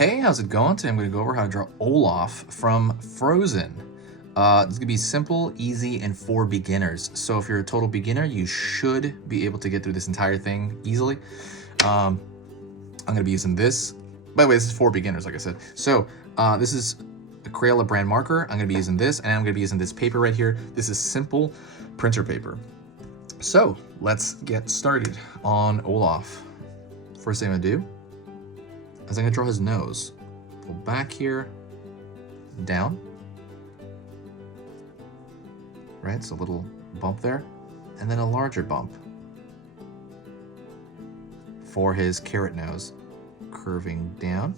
Hey, how's it going? Today I'm going to go over how to draw Olaf from Frozen. It's going to be simple, easy, and for beginners. So if you're a total beginner, you should be able to get through this entire thing easily. I'm going to be using this. By the way, this is for beginners, like I said. So this is a Crayola brand marker. I'm going to be using this, and I'm going to be using this paper right here. This is simple printer paper. So let's get started on Olaf. First thing I'm going to do is I'm going to draw his nose. Pull back here, down. Right, so a little bump there, and then a larger bump for his carrot nose, curving down.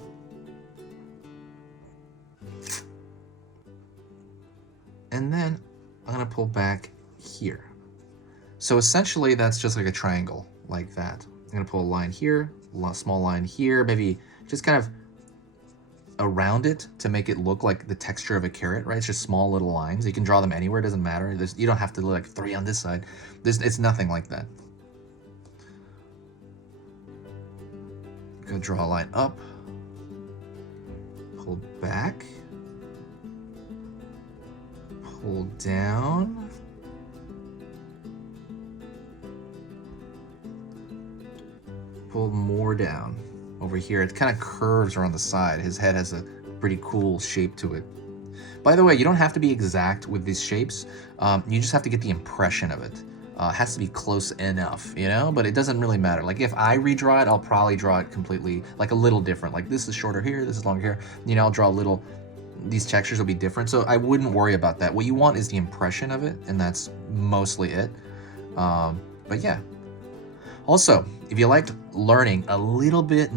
And then I'm going to pull back here. So essentially that's just like a triangle, like that. I'm going to pull a line here, a small line here, maybe just kind of around it to make it look like the texture of a carrot, right? It's just small little lines. You can draw them anywhere, it doesn't matter. You don't have to do like 3 on this side. It's nothing like that. Gonna draw a line up, pull back, pull down, pull more down. Over here, it kind of curves around the side. His head has a pretty cool shape to it. By the way, you don't have to be exact with these shapes. You just have to get the impression of it. It has to be close enough, you know, but it doesn't really matter. Like if I redraw it, I'll probably draw it completely, like a little different. Like this is shorter here, this is longer here. You know, I'll draw a little, these textures will be different. So I wouldn't worry about that. What you want is the impression of it, and that's mostly it. But yeah. Also, if you liked learning a little bit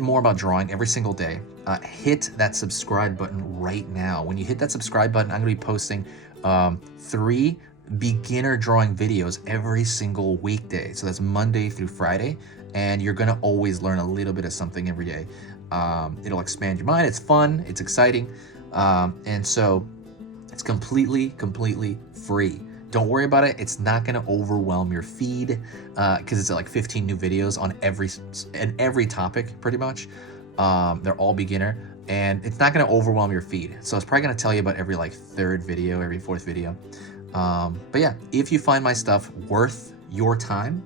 more about drawing every single day, hit that subscribe button right now. When you hit that subscribe button, I'm going to be posting 3 beginner drawing videos every single weekday. So that's Monday through Friday, and you're going to always learn a little bit of something every day. It'll expand your mind. It's fun. It's exciting. And so it's completely free. Don't worry about it. It's not going to overwhelm your feed because it's like 15 new videos on every topic pretty much. They're all beginner, and it's not going to overwhelm your feed. So it's probably going to tell you about every like 3rd video, every 4th video. But yeah, if you find my stuff worth your time,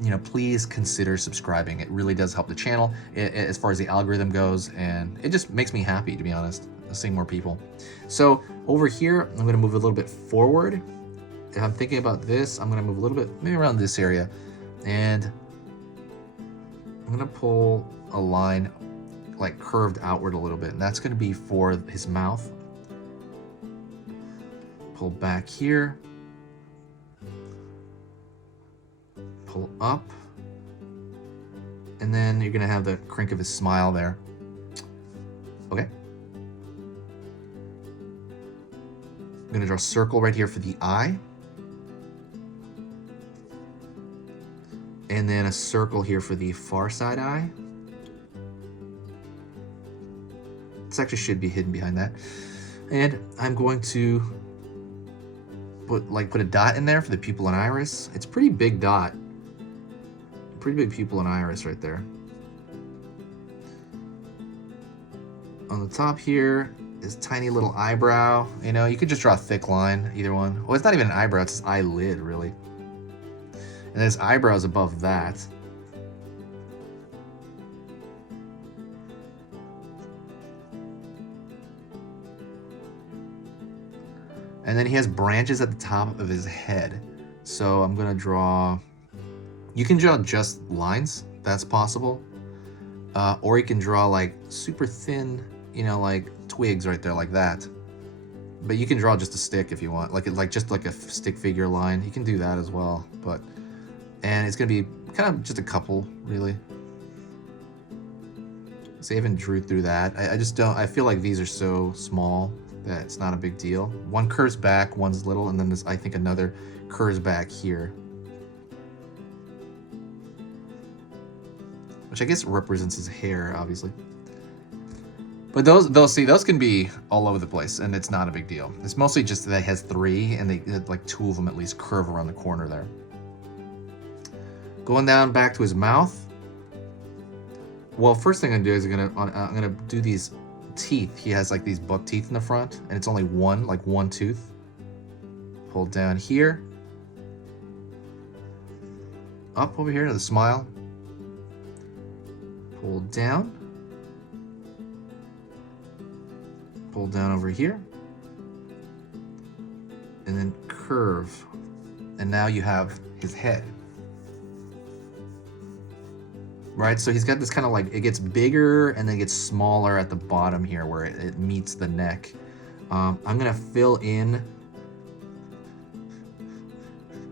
you know, please consider subscribing. It really does help the channel as far as the algorithm goes, and it just makes me happy, to be honest, seeing more people. So over here, I'm going to move a little bit forward. If I'm thinking about this, I'm going to move a little bit, maybe around this area, and I'm going to pull a line like curved outward a little bit, and that's going to be for his mouth. Pull back here, pull up, and then you're going to have the crink of his smile there. Okay. I'm going to draw a circle right here for the eye. And then a circle here for the far side eye. This actually should be hidden behind that. And I'm going to put a dot in there for the pupil and iris. It's a pretty big dot. Pretty big pupil and iris right there. On the top here is tiny little eyebrow. You know, you could just draw a thick line, either one. Well, it's not even an eyebrow, it's his eyelid, really. And his eyebrows above that. And then he has branches at the top of his head. So I'm gonna draw, you can draw just lines, that's possible. Or you can draw like super thin, you know, like twigs right there like that. But you can draw just a stick if you want, like just like a stick figure line. You can do that as well, and it's gonna be kind of just a couple, really. So I even drew through that. I just don't, I feel like these are so small that it's not a big deal. One curves back, one's little, and then this, I think another curves back here. Which I guess represents his hair, obviously. But those can be all over the place, and it's not a big deal. It's mostly just that it has 3, and they like 2 of them at least curve around the corner there. Going down back to his mouth. Well, first thing I'm gonna do is I'm gonna do these teeth. He has like these buck teeth in the front, and it's only one, like one tooth. Pull down here, up over here to the smile. Pull down over here, and then curve. And now you have his head. Right, so he's got this kind of like, it gets bigger and then gets smaller at the bottom here where it meets the neck. I'm gonna fill in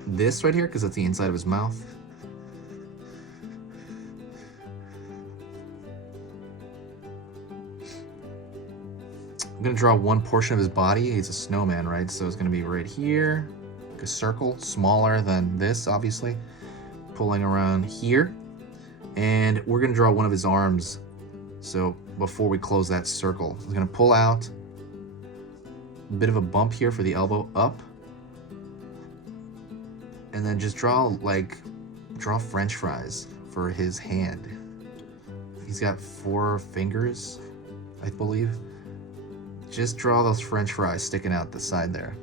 this right here because that's the inside of his mouth. I'm gonna draw one portion of his body. He's a snowman, right? So it's gonna be right here, like a circle, smaller than this, obviously. Pulling around here. And we're gonna draw one of his arms. So before we close that circle, I'm gonna pull out a bit of a bump here for the elbow up. And then just draw French fries for his hand. He's got 4 fingers, I believe. Just draw those French fries sticking out the side there.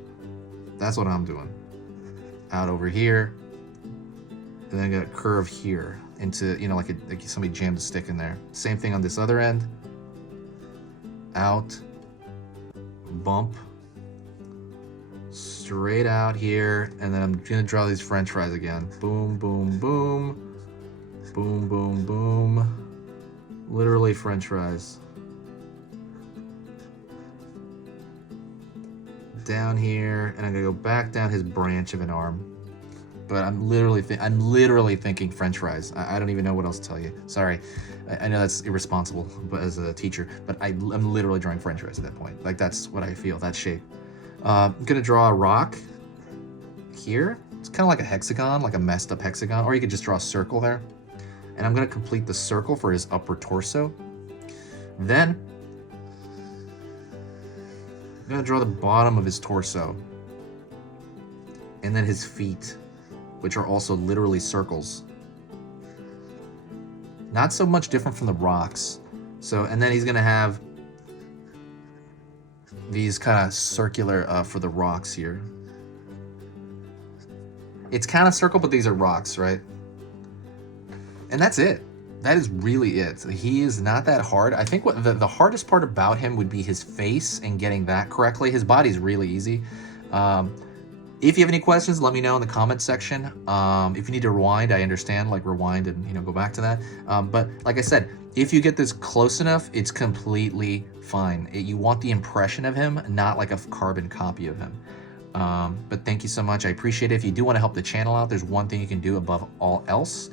That's what I'm doing. Out over here. And then I'm gonna curve here into, you know, like somebody jammed a stick in there. Same thing on this other end. Out, bump, straight out here, and then I'm gonna draw these French fries again. Boom, boom, boom, boom, boom, boom. Literally French fries. Down here, and I'm gonna go back down his branch of an arm. But I'm literally thinking French fries. I don't even know what else to tell you. Sorry, I know that's irresponsible, but as a teacher, but I'm literally drawing French fries at that point. Like that's what I feel, that shape. I'm gonna draw a rock here. It's kind of like a hexagon, like a messed up hexagon, or you could just draw a circle there. And I'm gonna complete the circle for his upper torso. Then I'm gonna draw the bottom of his torso, and then his feet, which are also literally circles. Not so much different from the rocks. So, and then he's gonna have these kind of circular for the rocks here. It's kind of circle, but these are rocks, right? And that's it. That is really it. He is not that hard. I think what the hardest part about him would be his face and getting that correctly. His body's really easy. If you have any questions, let me know in the comments section. If you need to rewind, I understand, like rewind and, you know, go back to that. But like I said, if you get this close enough, it's completely fine. You want the impression of him, not like a carbon copy of him. But thank you so much. I appreciate it. If you do want to help the channel out, there's one thing you can do above all else.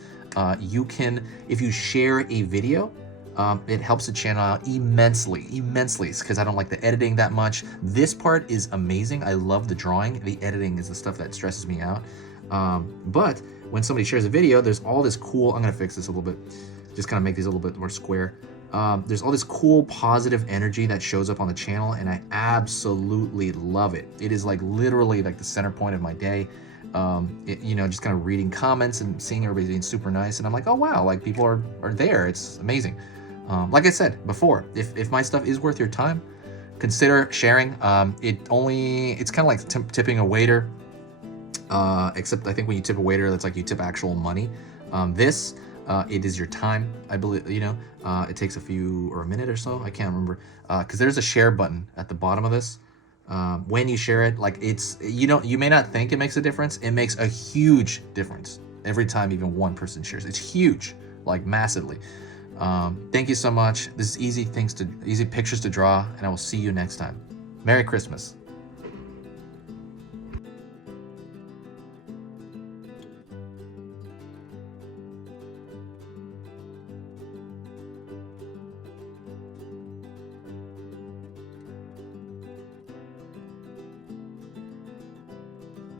You can, if you share a video, it helps the channel out immensely, because I don't like the editing that much. This part is amazing. I love the drawing. The editing is the stuff that stresses me out. But when somebody shares a video, there's all this cool, I'm gonna fix this a little bit, just kind of make these a little bit more square. There's all this cool positive energy that shows up on the channel, and I absolutely love it. It is like literally like the center point of my day. You know, just kind of reading comments and seeing everybody being super nice, and I'm like, oh wow, like people are there. It's amazing. Like I said before, if my stuff is worth your time, consider sharing. It's kind of like tipping a waiter, except I think when you tip a waiter, that's like you tip actual money. It is your time, I believe. You know, it takes a minute or so. I can't remember, because there's a share button at the bottom of this. When you share it, like you may not think it makes a difference. It makes a huge difference every time even one person shares. It's huge, like massively. Thank you so much. This is easy pictures to draw, and I will see you next time. Merry Christmas.